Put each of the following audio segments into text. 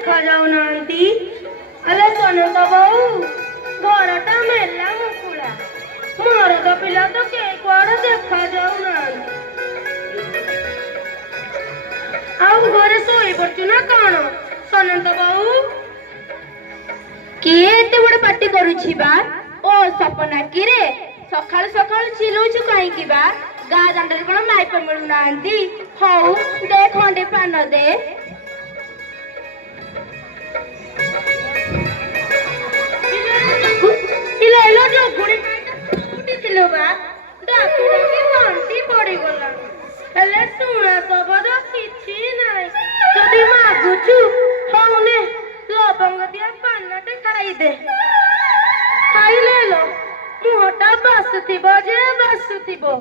देखा जाऊ नांती अले सोनता बाऊ घरटा मेला मुकुला मोर तो पिला तो के कुआडे देखा जाऊ नांती आउ घरे सोई पड़छु ना कौन सोनता बाऊ किए एते बड़ पार्टी करूछि बा ओ सपना किरे सकाळ सकाळ चिलौछु काई की बा गा दांडर कोन माइप मिलु नांती हौ दे खंडे पान दे इले लो जो गुडी उठी थिलो बा डाकी डाकी तंती पड़ी गला हेले सुना तो बड किछि नाही जदी मागुछु हौने लबंग दिया पानटे खाई दे खाइले लो मुहटा बासुथिबो जे बासुथिबो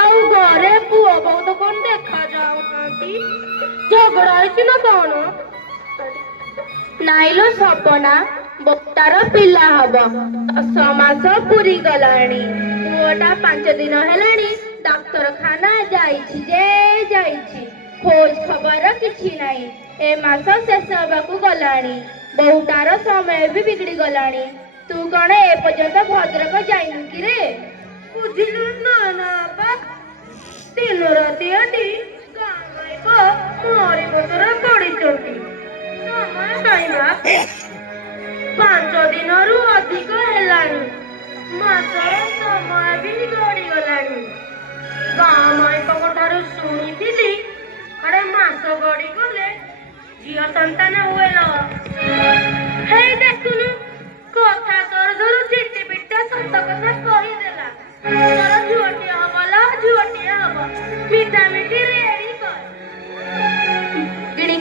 आउ घरे पुओ बहुत कोन देखा जाऊ नांती झगड़ा होइछि ना कोन नाइलो सपना बोक्तार पिला हब 10 मास पूरी गलाणी पुओटा 5 दिन हेलाणी डाक्तरखाना जाइछि खोज खबर किछि नाही ए मास शेष हबाकू गलाणी बहुतार समय भी बिगड़ी गलाणी तू कौन ए पर्यंत भद्रक जाइनु कि रे बुझिलु ना ना बा दिन राति अटी गाई को मोरी बतर पड़ी चोटी समय टाइम 5 दिनरु अधिक हेलाणी मासर समय भी गड़ी गलाणी गाँ माई पकठारु शुणिथिली अरे मास गड़ी गले झियो संतान हुए लो हे देखुनु कथा तोर धरु चिट्टी पिट्टा सत कथा कहि देला तोर झुअटी हबला झुअटी हब मिठा मिठी रेडी कर गिणी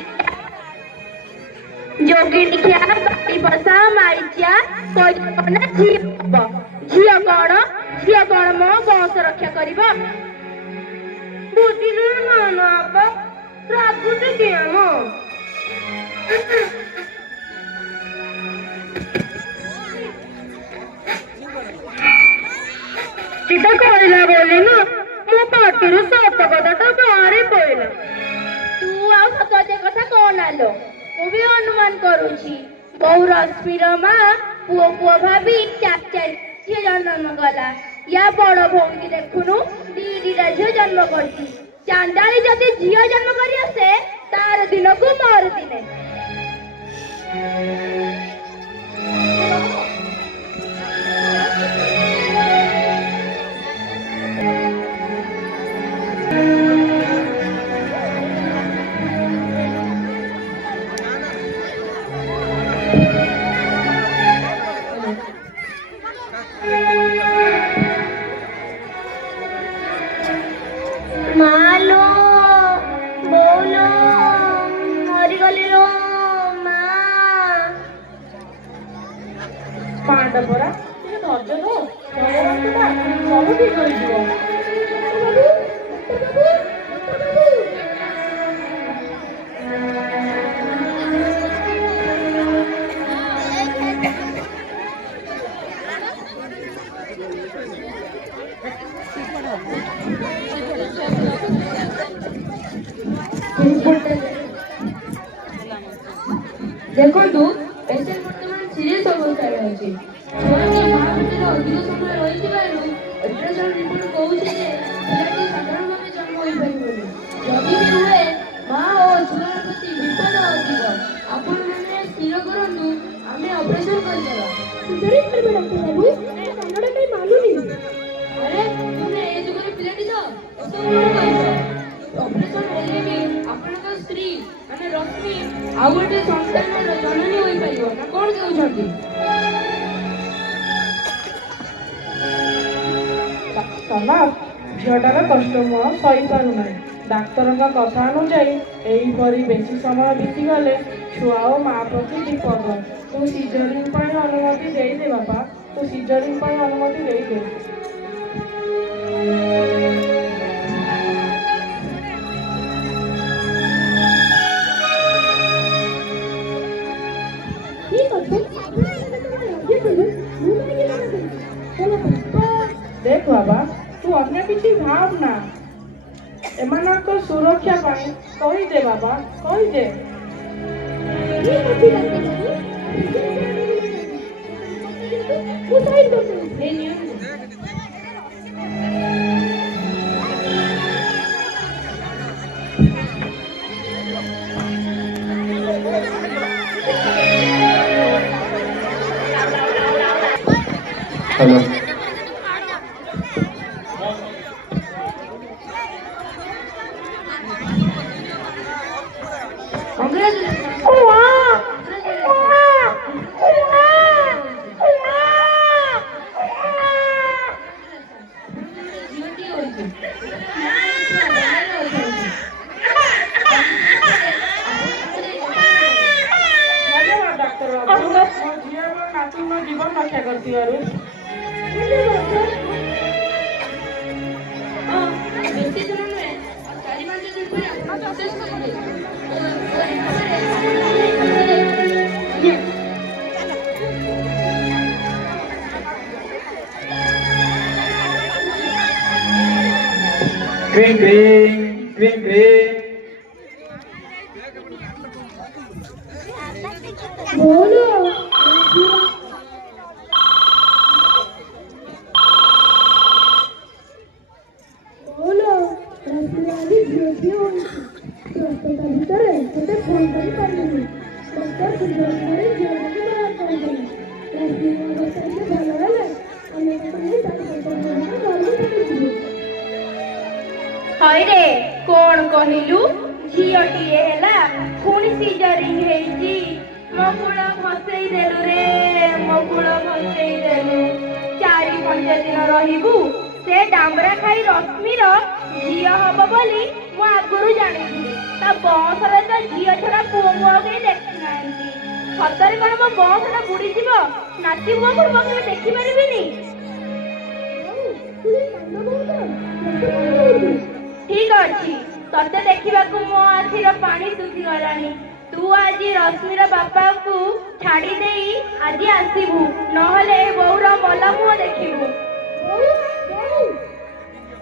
जो गिणी क्या बाटी बसा माइचिया कोई कोन झियो कोन मो वंश रक्षा करिवो बुझिलु ना ना बा रागुते किया मो सीधा कहला बोले ना मो पाटिरु सत कथाटा बाहरी पइला तू आ सत्य कथा कोन आलो मु भी अनुमान करूछि बहु रश्मिर माँ पुओ भाभी 4 झियो जन्म गला या बड़ भौणी देखुनु 2 झियो जन्म करछि चांडाली जदि झियो जन्म करी आसे तार दिन को मोर दिने मालो बोलो मरी गली रो पांडा परा धैर्य दो सब ठीक हो देखो तू पेशेंट वर्तमान सीरियस अवस्था रे अछि छोरा महावीर अधिक समय रहि थिबारु अल्ट्रासाउंड रिपोर्ट कहउछि जे पिलाटी साधारण भाबे जन्म होई परिबोनी जदि भी हुए मां ओ छुआर प्रति विपद अधिक आपण माने स्थिर करंतु आमे ऑपरेशन कर देबा जरी करबे डॉक्टर बाबू कन्नड़ कई मालूनी अरे तुने ए जुगरे पिलाटी तो ऑपरेशन हेले भी आपण का स्त्री माने रश्मि आ गोटे संतान जननी होई परिबो ना कोन कहउछंती समा झीटार कष्ट मु सही पारु ना डाक्तर कथा अनुजाई यहीपरी बेसी समय बीतीगले छुआ और माँ प्रति विपद तू सीजरिंग अनुमति दे दे बापा तू सीजरिंग अनुमति दे दे देख बाबा तू अन्य किसी भावना एमान सुरक्षा कही दे बाबा कही दे হ্যালো ଧନ୍ୟବାଦ ଡାକ୍ତର ବାବୁ ମୋ ଝିଅ ଏବଂ ନାତୁଙ୍କ ଜୀବନ ରକ୍ଷା କରିଥିବାରୁ। ବେଶୀ ଦିନ ନୁହେଁ 4-5 ଦିନ ପରେ ଆପଣ ସକ୍ସେସ୍ Twinkling, twinkling. ହଇରେ କଣ କହିଲୁ ଝିଅଟିଏ ହେଲା ପୁଣି ସିଜରିଂ ହେଇଛି ମୋ କୂଳ ଭସେଇ ଦେଲୁ ରେ ମୋ କୂଳ ଭସେଇ ଦେଲୁ 4-5 ଦିନ ରହିବୁ ସେ ଡାମ୍ବରା ଖାଇ ରଶ୍ମିର ଝିଅ ହବ ବୋଲି ମୁଁ ଆଗରୁ ଜାଣିଥିଲି ତା ବଂଶରେ ତ ଝିଅ ଛଡା ପୁଅ ମୁହ କେହି ଦେଖିନାହାନ୍ତି ସତରେ କଣ ମୋ ବଂଶଟା ବୁଡିଯିବ ନାତି ମୁହ କୁଡ କେବେ ଦେଖିପାରିବିନି ଠିକ ଅଛି ତତେ ଦେଖିବାକୁ ମୋ ଆଖିର ପାଣି ଶୁଖିଗଲାଣି ତୁ ଆଜି ରଶ୍ମିର ବାପାକୁ ଛାଡ଼ି ଦେଇ ଆଜି ଆସିବୁ ନହେଲେ ବୋଉର ମଲା ମୁହଁ ଦେଖିବୁ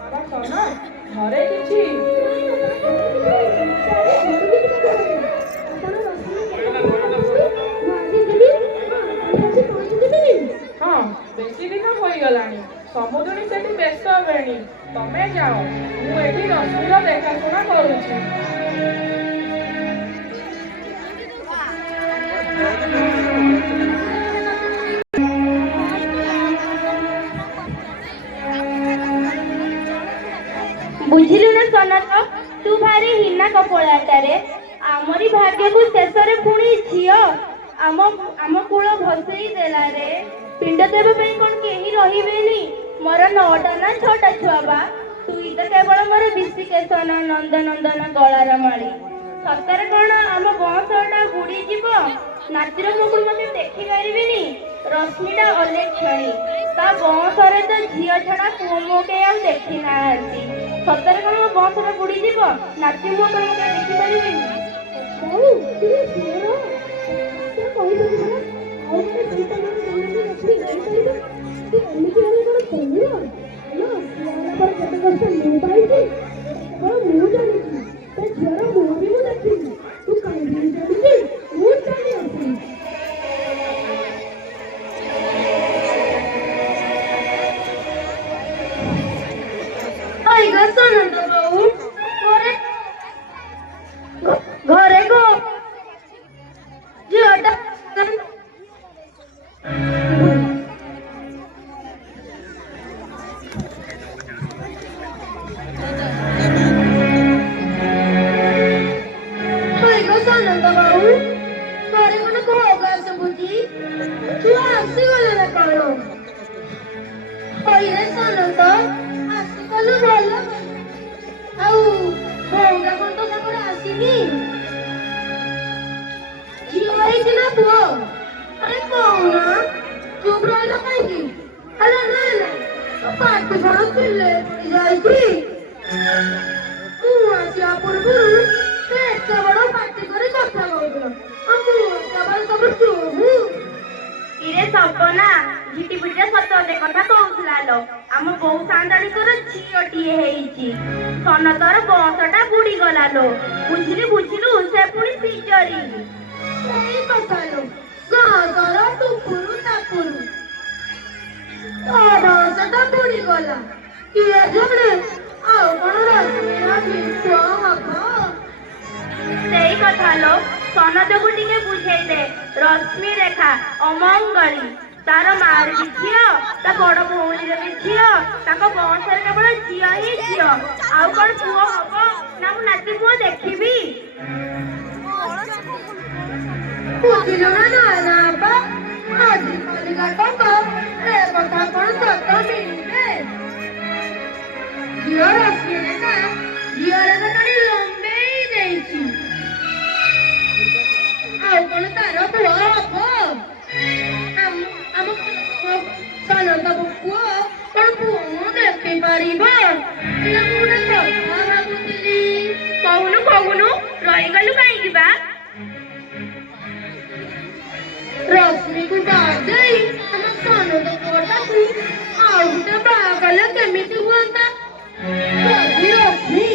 ବାବା କଣ ଘରେ କିଛି ହଁ ବେଶୀ ଦିନ ହୋଇଗଲାଣି ସମୁଦ୍ରୀ ସେଠି ବ୍ୟସ୍ତ ହେବେଣି ତମେ ଯାଅ ମୁଁ ଏଠି ରଶ୍ମିର ଦେଖାଶୁଣା କରୁଛି ବୁଝିଲୁ ନା ସନତ ତୁ ଭାରି ହୀନା କପଳାଟାରେ ଆମରି ଭାଗ୍ୟକୁ ଶେଷରେ ପୁଣି ଝିଅ ଆମ କୂଳ ଭସେଇ ଦେଲାରେ ପିଣ୍ଡ ଦେବା ପାଇଁ କଣ କେହି ରହିବେନି ମୋର 9ଟା ନା 6ଟା ଛୁଆ ବା ତୁଇ ତ କେବଳ ମୋର ବିଶିକେଶନ ନନ୍ଦନନ୍ଦନ ଗଳାର ମାଳି ସତରେ କଣ ଆମ ବଂଶଟା ବୁଡିଯିବ ନାତିର ମୁକୁଳ ମଧ୍ୟ ଦେଖିପାରିବିନି ରଶ୍ମିଟା ଅଲେକ୍ଷଣୀ ତା ବଂଶରେ ତ ଝିଅ ଛଡା ପୁଅ ମୁହ କେହି ଆଉ ଦେଖି ନାହାନ୍ତି ସତରେ କଣ ମୋ ବଂଶଟା ବୁଡିଯିବ ନାତି ମୁହ କଣ ମୁଁ ଦେଖିପାରିବିନି ଘରେ ଗো ଝିଅଟା ସାନନ୍ଦ ବାବୁ ଘରେ କଣ କହୁଛ ବୁଝି ଛୁଆ ଆସିଗଲେ ନା କଣ ହଇରେ ସାନନ୍ଦ ଆସିଗଲୁ ଭଲ ଆଉ ଭଙ୍ଗା କଣ ତ ସେପଟେ ଆସିନି ଝିଅ ହେଇଛି ନା ପୁଅ ଆରେ କହୁନା ଚୁପ୍ ରହିଲ କାହିଁକି ଆରେ ନାଇଁ ପାଟି କଣ ପିଲେ ଯାଇଛି ମୁଁ ଆସିବା ପୂର୍ବରୁ ଏତେ ବଡ ପାଟି କରି କଥା କହୁଥିଲ ଆଉ ମୁଁ କେବଳ ସବୁ ଚୁପ୍ ଇରେ ସପନା ଝିଟିପିଟିରେ ସତ ଅଧେ କଥା କହୁଥିଲା ଲୋ ଆମ ବୋଉ ସାନ୍ତାଣୀଙ୍କର ଝିଅଟିଏ ହେଇଛି ସନତର ବଂଶଟା ବୁଡିଗଲା ଲୋ ବୁଝିଲୁ ସେ ପୁଣି ସିଜରିଂ କଥା ଲୋ ଗାଁ ସାରା ଟୁପୁରୁ ଟାପୁରୁ ଅଡ଼ସଟା ବୁଡ଼ିଗଲା କିଏ ଜଣେ ଆଉ କଣ ରଶ୍ମିର ବିଶ୍ଵ ହବ ସେଇ କଥା ଲୋ ସନଦକୁ ଟିକେ ବୁଝେଇ ଦେ ରଶ୍ମି ରେଖା ଅମଙ୍ଗଳୀ ତାର ମାର ବି ଝିଅ ତା ବଡ ଭଉଣୀର ବି ଝିଅ ତାଙ୍କ ବଂଶରେ କେବଳ ଝିଅ ହିଁ ଝିଅ ଆଉ କଣ ପୁଅ ହବ ନା ମୁଁ ନାତି ପୁଅ ଦେଖିବି ବୁଝିଲୁ ନା ନା ବାପା ଆଜିକାଲିକା ଟଙ୍କା ଏ କଥା କଣ ସତ ମିଳିବେ ଝିଅ ରଶ୍ମିରେ ନା ଝିଅର ତ ତାରି ଲମ୍ବେଇ ଦେଇଛି ଆଉ କଣ ତାର ପୁଅ ହବ ଆମ ସାନତା ପୁଅ କଣ ପୁଅ ମୁଁ ଦେଖିପାରିବ ହେଲେ ମୁଁ ଗୋଟେ କଥା ଭାବୁଥିଲି କହୁନୁ କହୁନୁ ରହିଗଲୁ କାହିଁକି ବା ରଶ୍ମିକୁ ବାଦ ଦେଇ ଆମ ସାନତା ପୁଅଟାକୁ ଆଉ ଗୋଟେ ବାହା କଲେ କେମିତି ହୁଅନ୍ତା ଯଦି ରଶ୍ମି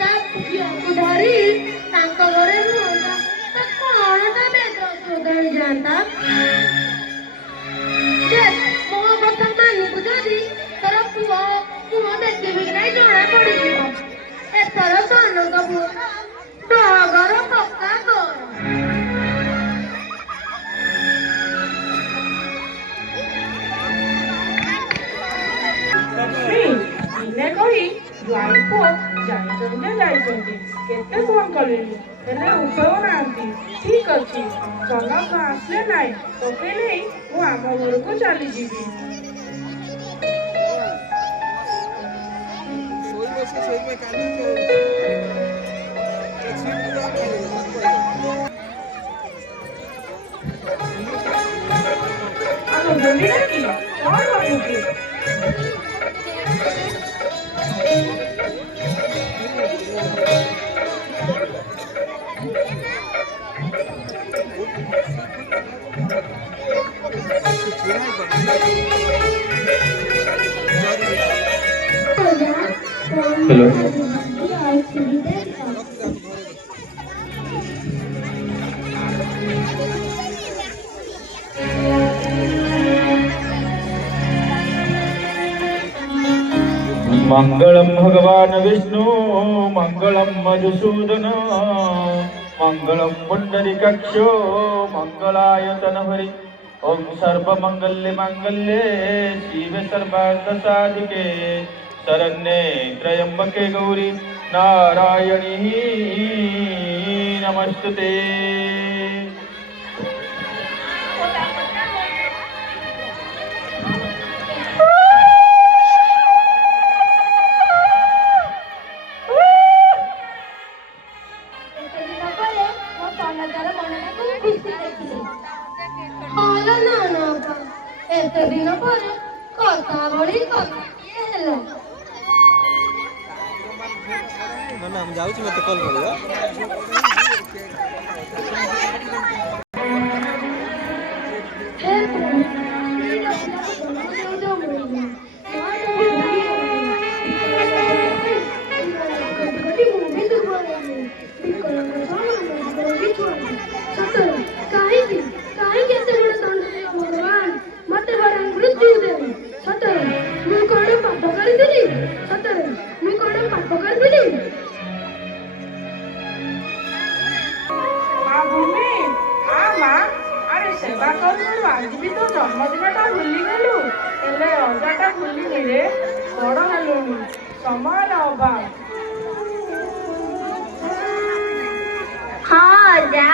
ତା ଝିଅକୁ ଧରି ତାଙ୍କ ଘରେ ରୁହନ୍ତା ତ କଣ ତା ବେଦ ସୁଧାରି ଯାଆନ୍ତା ମୋ କଥା ମାନିବୁ ଯଦି ତୋର ପୁଅ ଦେଖିବି କି ନାଇଁ ଜଣା ପଡିଯିବ ଏଥର ସାନତା ପୁଅଟା ବାହାଘର ପକ୍କା କର ଲକ୍ଷ୍ମୀ ଦିନେ କହି ଜ୍ୱାଇଁ ପୁଅ ଯାଇଛନ୍ତି ଯେ ଯାଇଛନ୍ତି କେତେ ଫୋନ କଲେଣି ହେଲେ ଉଠଉନାହାନ୍ତି ଠିକ ଅଛି ସନକ ଆସିଲେ ନାଇଁ ତୋତେ ନେଇ ମୁଁ ଆମ ଘରକୁ ଚାଲିଯିବି ଆଉ ବୋଲିଲେ କି କଣ ଭାବୁଛୁ हेलो मंगलम भगवान विष्णु मंगलम मधुसूदन मंगलम पुंडरीकाक्षो मंगलायतन हरि ओम सर्वमंगल्ये मंगल्ये शिवे सर्वार्थसाधिके शरण्ये त्र्यंबके गौरी नारायणी नमस्तुते ଏତେ ଦିନ ପରେ କଥା ଭଳି କଥା ହେଲା ନା ମୁଁ ଯାଉଛି ମତେ କଲ୍ କରିବ କାହିଁକି କାହିଁକି ଏତେ ବଡ଼ ଦଣ୍ଡ ଭଗବାନ ମତେ ବରଂ ମୃତ୍ୟୁ ଦେବେ ସତରେ ମୁଁ କଣ ପାପ କରିଥିଲି ସତରେ ମୁଁ କଣ ପାପ କରିଥିଲି ମା ଭୂମି ମା ଆରେ ସେବା କରୁ ଆଜି ବି ତୋ ଜନ୍ମଦିନଟା ଭୁଲିଗଲୁ ହେଲେ ରଜାଟା ଭୁଲିନି ରେ ବଡ଼ ହେଲୁଣି ସମୟର ଅଭାବ ହଁ ଅଜା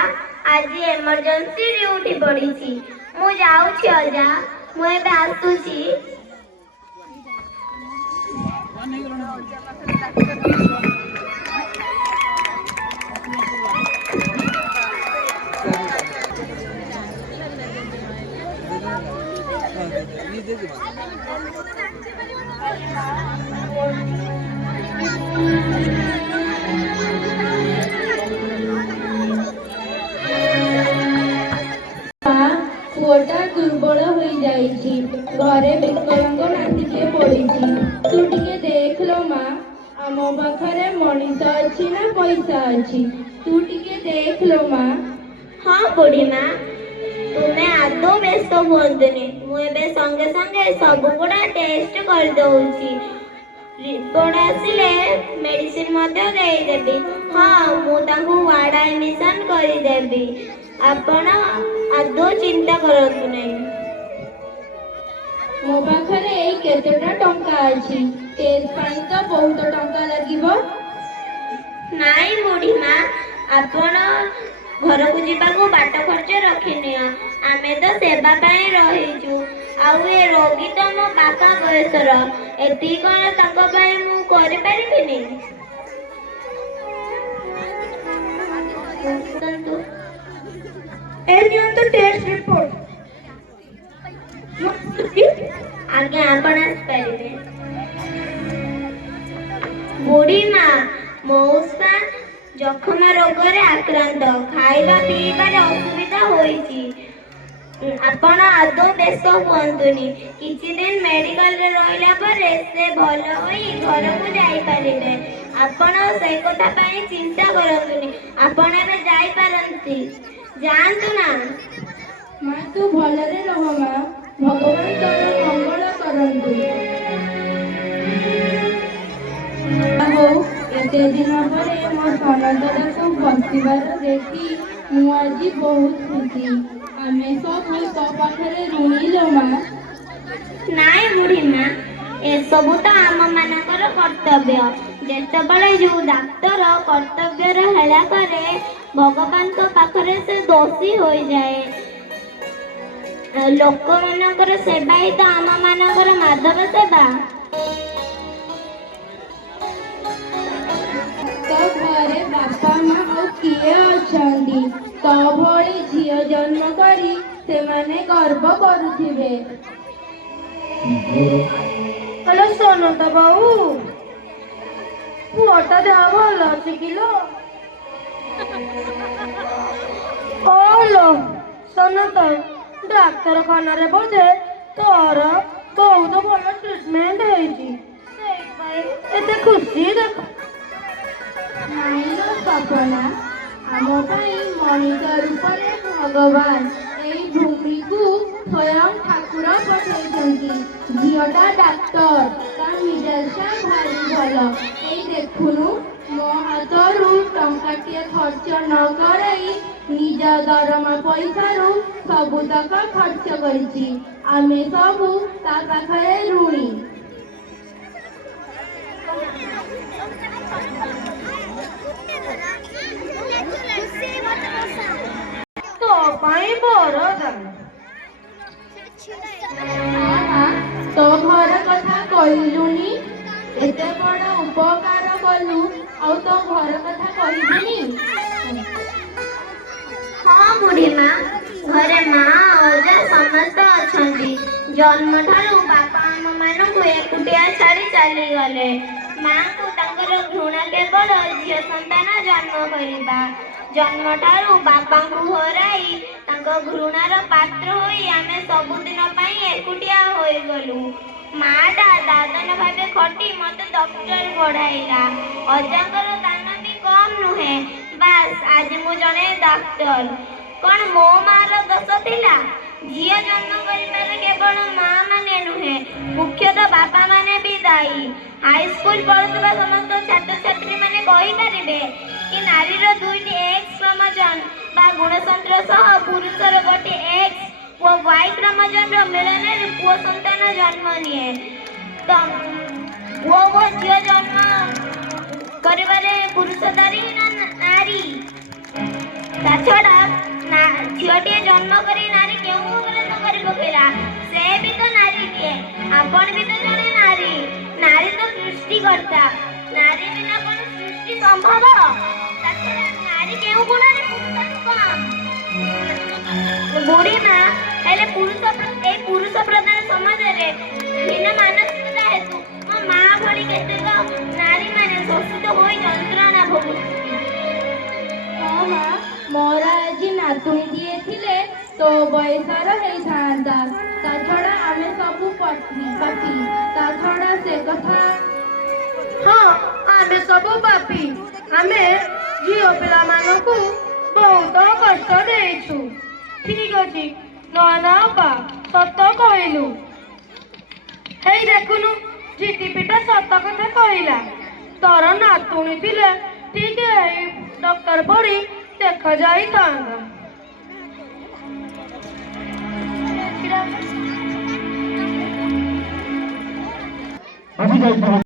ଆଜି ଏମର୍ଜେନ୍ସି ଡ୍ୟୁଟି ପଡ଼ିଛି ମୁଁ ଯାଉଛି ଅଜା ମୁଁ ଏବେ ଆସୁଛି ପୁଅଟା ଦୁର୍ବଳ ହୋଇଯାଇଛି ଘରେ ବିକଳାଙ୍ଗ ନାତିଟିଏ ପଡ଼ିଛି ତୁ ଟିକେ ଦେଖିଲ ମା ଆମ ପାଖରେ ମଣିଷ ଅଛି ନା ପଇସା ଅଛି ତୁ ଟିକେ ଦେଖିଲ ମା ହଁ ବୁଢ଼ୀମା, ତୁମେ ଆଦୌ ବ୍ୟସ୍ତ ହୁଅନ୍ତୁନି। ମୁଁ ଏବେ ସଙ୍ଗେ ସଙ୍ଗେ ସବୁଗୁଡ଼ା ଟେଷ୍ଟ କରିଦେଉଛି। ରିପୋର୍ଟ ଆସିଲେ ମେଡ଼ିସିନ ମଧ୍ୟ ଦେଇଦେବି। ହଁ, ମୁଁ ତାଙ୍କୁ ୱାର୍ଡ ଆଡମିସନ କରିଦେବି। ଆପଣ ଆଦୌ ଚିନ୍ତା କରନ୍ତୁ ନାହିଁ। ମୋ ପାଖରେ ଏଇ କେତେଟା ଟଙ୍କା ଅଛି। ଟେଷ୍ଟ ପାଇଁ ତ ବହୁତ ଟଙ୍କା ଲାଗିବ। ନାଇଁ ବୁଢ଼ୀମା, ଆପଣ ଘରକୁ ଯିବାକୁ ବାଟ ଖର୍ଚ୍ଚ ରଖିନିଅ। ଆମେ ତ ସେବା ପାଇଁ ରହିଛୁ। ଆଉ ଏ ରୋଗୀ ତ ମୋ ବାପା ବୟସର। ଏତିକି କ'ଣ ତାଙ୍କ ପାଇଁ ମୁଁ କରିପାରିବିନି? ଏ ନିଅନ୍ତୁ ଟେଷ୍ଟ ରିପୋର୍ଟ। ଆଜ୍ଞା, ଆପଣ ଆସିପାରିବେ। ବୁଢ଼ୀମା, ମଉସା ଯକ୍ଷ୍ମା ରୋଗରେ ଆକ୍ରାନ୍ତ। ଖାଇବା ପିଇବାରେ ଅସୁବିଧା ହୋଇଛି। ଆପଣ ଆଦୌ ବ୍ୟସ୍ତ ହୁଅନ୍ତୁନି। କିଛି ଦିନ ମେଡିକାଲରେ ରହିଲା ପରେ ସେ ଭଲ ହୋଇ ଘରକୁ ଯାଇପାରିବେ। ଆପଣ ସେ କଥା ପାଇଁ ଚିନ୍ତା କରନ୍ତୁନି। ଆପଣ ଏବେ ଯାଇପାରନ୍ତି। ଯାଆନ୍ତୁ ନା। ମା, ତୁ ଭଲରେ ରହ ମା। ଭଗବାନ ତୋର ମଙ୍ଗଳ କରନ୍ତୁ। ହଉ, ଏତେ ଦିନ ପରେ ମୋ ସନନ୍ଦଟାକୁ ବସିବାର ଦେଖି ମୁଁ ଆଜି ବହୁତ ଖୁସି। ଆମେ ସବୁ ତୋ ପାଖରେ ଋଣୀ ଲୋ ମା। ନାଇଁ ବୁଢ଼ୀମା, ଏସବୁ ତ ଆମମାନଙ୍କର କର୍ତ୍ତବ୍ୟ। ଯେତେବେଳେ ଯୋଉ ଡାକ୍ତର କର୍ତ୍ତବ୍ୟର ହେଳା କରେ, ଭଗବାନଙ୍କ ପାଖରେ ସେ ଦୋଷୀ ହୋଇଯାଏ। ଲୋକମାନଙ୍କର ସେବା ହିଁ ତ ଆମମାନଙ୍କର ମାଧବ ସେବା। ତୋ ଘରେ ବାପା ମା ଆଉ କିଏ ଅଛନ୍ତି? ତୋ ଭଳି ଝିଅ ଜନ୍ମ କରି ସେମାନେ ଗର୍ବ କରୁଥିବେ। ହେଲୋ ସନତା ବାବୁ, ପୁଅଟା ଦେହ ଭଲ ଅଛି କିଲୋ? ଓଲୋ ସନତା, ଡାକ୍ତରଖାନାରେ ବୋଧେ ତୋର ବହୁତ ଭଲ ଟ୍ରିଟମେଣ୍ଟ ହେଇଛି, ସେଇଥିପାଇଁ ଏତେ ଖୁସି ଦେଖ। ନାଇଁ ଲୋ ସପନା, ଆମ ପାଇଁ ମଣିଷ ରୂପରେ ଭଗବାନ ଏଇ ଭୂମିକୁ ସ୍ୱୟଂ ଠାକୁର ପଠେଇଛନ୍ତି। ଝିଅଟା ଡାକ୍ତର, ତା ମିଜାଜଟା ଭାରି ଭଲ। ଏଇ ଦେଖୁନୁ, ମୋ ହାତରୁ ଟଙ୍କାଟିଏ ଖର୍ଚ୍ଚ ନ କରାଇ ନିଜ ଦରମା ପଇସାରୁ ସବୁତକ ଖର୍ଚ୍ଚ କରିଛି। ଆମେ ସବୁ ତା ପାଖରେ ଋଣୀ। ତୋ ପାଇଁ ବରଦାନ। ତୋ ଘର କଥା କହିଲୁନି। ଏତେ ବଡ଼ ଉପକାର କଲୁ, ଆଉ ତୋ ଘର କଥା କହିବୁନି? ହଁ ବୁଢ଼ୀମା, ଘରେ ମା ଅଜା ସମସ୍ତେ ଅଛନ୍ତି। ଜନ୍ମଠାରୁ ବାପା ଆମମାନଙ୍କୁ ଏକୁଟିଆ ଛାଡ଼ି ଚାଲିଗଲେ। ମାଙ୍କୁ ତାଙ୍କର ଘୃଣା କେବଳ ଝିଅ ସନ୍ତାନ ଜନ୍ମ କରିବା। ଜନ୍ମଠାରୁ ବାପାଙ୍କୁ ହରାଇ ତାଙ୍କ ଘୃଣାର ପାତ୍ର ହୋଇ ଆମେ ସବୁଦିନ ପାଇଁ ଏକୁଟିଆ ହୋଇଗଲୁ। ମାଟା ଦାଦନ ଭାବେ ଖଟି ମତେ ଡକ୍ଟର ପଢ଼ାଇଲା। ଅଜାଙ୍କର ଦାନ ବି କମ୍ ନୁହେଁ। ବାସ୍, ଆଜି ମୁଁ ଜଣେ ଡାକ୍ତର। କ'ଣ ମୋ ମାର ଦୋଷ ଥିଲା? ଝିଅ ଜନ୍ମ କରିବାରେ କେବଳ ମା ମାନେ ନୁହେଁ, ମୁଖ୍ୟତଃ ବାପା ମାନେ ବି ଦାୟୀ। ହାଇସ୍କୁଲ ପଢୁଥିବା ସମସ୍ତ ଛାତ୍ରଛାତ୍ରୀ ମାନେ କହିପାରିବେ କି ନାରୀର 2ଟି ଏକ୍ସ କ୍ରୋମୋଜୋମ ବା ଗୁଣତନ୍ତ୍ର ସହ ପୁରୁଷର ଗୋଟିଏ ଏକ୍ସ ଓ ୱାଇ କ୍ରୋମୋଜୋମର ମିଳନରେ ପୁଅ ସନ୍ତାନ ଜନ୍ମ ନିଏ। ତ ପୁଅ ଓ ଝିଅ ଜନ୍ମ କରିବାରେ ପୁରୁଷ ଦାୟୀ ନା ନାରୀ? ତା ଛଡ଼ା ଝିଅଟିଏ ଜନ୍ମ କରି ନାରୀ କେଉଁ ଅପରାଧ କରି ପକେଇଲା? ସେ ବି ତ ନାରୀଟିଏ। ଆପଣ ବି ତ ଜଣେ ନାରୀ। ନାରୀ ତ ସୃଷ୍ଟିକର୍ତ୍ତା। ନାରୀ ବିନା କ'ଣ ସୃଷ୍ଟି ସମ୍ଭବ? ତା ଛଡ଼ା ନାରୀ କେଉଁ ଗୁଣରେ ପୁରୁଷରୁ କମ୍? ବୁଢ଼ୀମା, ହେଲେ ଏଇ ପୁରୁଷ ପ୍ରଧାନ ସମାଜରେ ହୀନ ମାନସିକତା ହେତୁ ମୋ ମା ଭଳି କେତେକ ନାରୀମାନେ ଶୋଷିତ ହୋଇ ଯନ୍ତ୍ରଣା ଭୋଗୁଛନ୍ତି। ହଁ ମା, ମୋର ଆଜି ନାତୁଣୀଟିଏ ଥିଲେ ତୋ ବୟସର ହେଇଥାନ୍ତା। ତା ଛଡ଼ା ଆମେ ସବୁ ପାପୀ। ତା ଛଡ଼ା ସେ କଥା। ହଁ, ଆମେ ସବୁ ପାପୀ। ଆମେ ଝିଅ ପିଲାମାନଙ୍କୁ ବହୁତ କଷ୍ଟ ଦେଇଛୁ। ଠିକ ଅଛି ନୟନା ଅପା, ସତ କହିଲୁ। ହେଇ ଦେଖୁନୁ ଝିଟିପିଟା ସତ କଥା କହିଲା। ତୋର ନାତୁଣୀ ଥିଲେ ଠିକ ଏଇ ଡକ୍ଟର ପରି ଦେଖାଯାଇଥାନ୍ତା। ଆଜି ଯାଇଥାଉ।